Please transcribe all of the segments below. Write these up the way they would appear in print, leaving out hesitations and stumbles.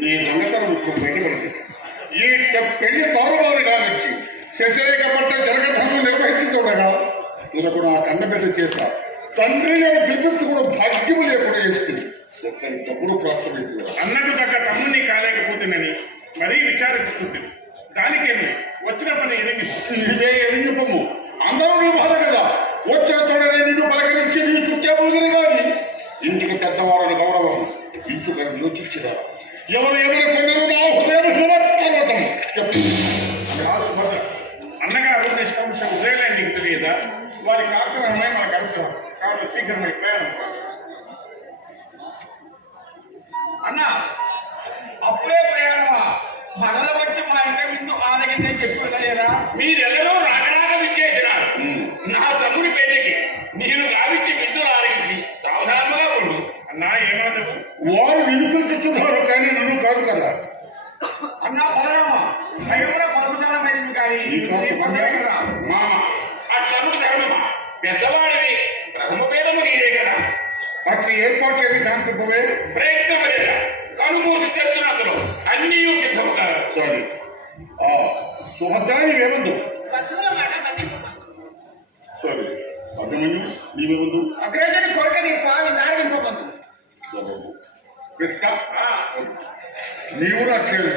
నీ దొంగతనం ఇప్పుడు బయటపడింది. ఈ పెళ్లి తారుమారు గావించి శశిరేఖ పట్ల జనగధర్మం నిర్వహించుతుండగా ఇదకు నా కన్నబిడ్డ చేత తండ్రి గారి బిడ్డకు కూడా భాగ్యము లేకుండా చేస్తుంది. ఒక్కరి తప్పుడు ప్రాప్తమైంది. అన్నకు తగ్గ తమ్ముని కాలేకపోతుందని మరీ విచారిస్తుంది. దానికేమి వచ్చిన పని ఇదే ఎరింగిపోము. అందరూ నీ బాధ కదా. వచ్చిన తోడనే నిన్ను పలకరించి నీ చుట్టే పోదురు కానీ ఇంటికి పెద్దవాడని గౌరవం ఇంటికని యోచించినారు. ఎవరు ఎవరు కొనను నా హృదయం హిమపర్వతం చెప్పు. అన్నగారు నిష్కాంక్ష ఉదయలే నీకు తెలియదా? వారి కారణమే మనకు అడుగుతాం. కాబట్టి శీఘ్రమై ప్రయాణం. అన్న అప్పుడే ప్రయాణమా? మరల వచ్చి మా ఇంటి ముందు ఆరగిందే చెప్పలేరా? మీరెల్లరూ రాకరాక విచ్చేసినారు. నా తమ్ముడి పెళ్లికి నేను గావించి బిందులు ఆరగించి సావధానంగా ఉండు. అన్నా ఏమన్నది? వారు వినిపించుతున్నారు కానీ నన్ను కాదు కదా. అన్న బలరామా అవి కూడా పరమచారమైంది కానీ కదా మామ, అట్లనుడు ధర్మమా? పెద్దవాడివి, ప్రథమ పేదము నీదే కదా. అట్లా ఏర్పాటు ఏమి దానికి పోవే ప్రయత్నం లేదా? కనుమూసి తెచ్చినంతలో అన్నీ సిద్ధం కదా. సారీ సుభద్ర నీవేమందు? సరే అర్థమైంది. నీవేమందు? అగ్రజుని కోరిక నీ పాలు దారింపబోతు కృష్ణ నీవు అట్లేదు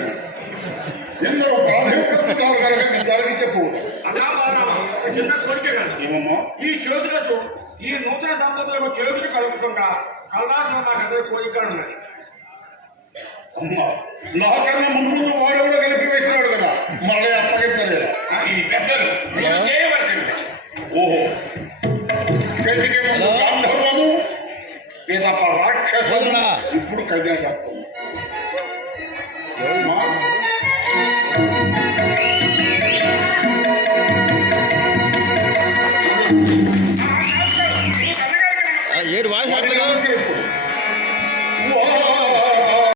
ఎందరో ప్రాధాన్యపడుతున్నారు కనుక నీ దారికి చెప్పకూడదు. అన్నా బలరామా ఒక చిన్న కోరిక కదా. ఏమమ్మా? ఈ చేతులతో ఈ నూతన దంపతులకు చేతులు కలుపుతుండగా కల్లాసం నాకు అదే కోరిక ఉన్నది. అమ్మా నాకన్నా ముందు వాడు కూడా కలిపి వేసినాడు కదా, మళ్ళీ అప్పగించలేదా? ఈ పెద్దలు మీరు చేయవలసింది. ఓహో చేతికి ముందు గాంధర్వము పిదప రాక్షసులు ఇప్పుడు కన్యాదత్తం. ఏడు వాయిస్ అట్లా ఇప్పుడు